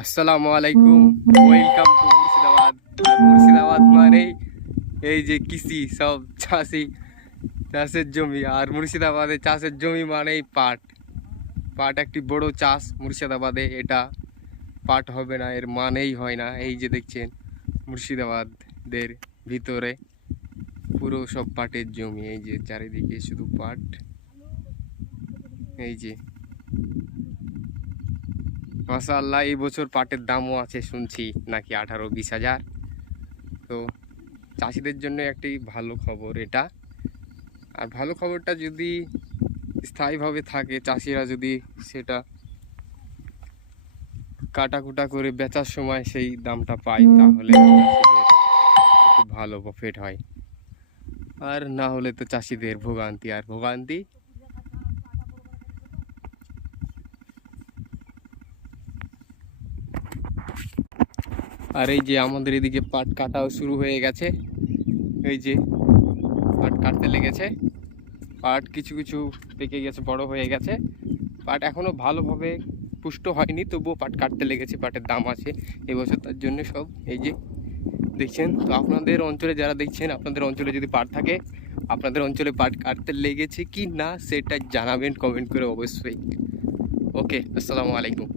আসসালামু আলাইকুম, welcome to Murshidabad. আর মুর্শিদাবাদ মানেই এই যে কৃষি, সব চাষের জমি। আর মুর্শিদাবাদে চাষের জমি মানেই পাট। পাট একটি বড় চাষ মুর্শিদাবাদে। এটা পাট হবে না এর মানেই হয় না। এই যে দেখছেন মুর্শিদাবাদের ভিতরে পুরো সব পাটের জমি। এই যে চারিদিকে শুধু পাট। এই যে মাশাআল্লাহ, এই বছর পাটের দামও আছে শুনছি নাকি 18-20 হাজার। তো চাষিদের জন্য একটি ভালো খবর এটা। আর ভালো খবরটা যদি স্থায়ীভাবে থাকে, চাষিরা যদি সেটা কাটাকুটা করে বেচার সময় সেই দামটা পায়, তাহলে চাষিদের একটু ভালো প্রফিট হয়। আর না হলে তো চাষিদের ভোগান্তি আর ভোগান্তি। আর এই যে আমাদের এদিকে পাট কাটাও শুরু হয়ে গেছে। এই যে পাট কাটতে লেগেছে। পাট কিছু কিছু পেকে গেছে, বড় হয়ে গেছে। পাট এখনো ভালোভাবে পুষ্ট হয়নি, তবুও পাট কাটতে লেগেছে। পাটের দাম আছে এবছর, তার জন্য সব এই যে দেখছেন। তো আপনাদের অঞ্চলে যারা দেখছেন, আপনাদের অঞ্চলে যদি পাট থাকে, আপনাদের অঞ্চলে পাট কাটতে লেগেছে কি না সেটা জানাবেন কমেন্ট করে অবশ্যই। ওকে, আসসালামু আলাইকুম।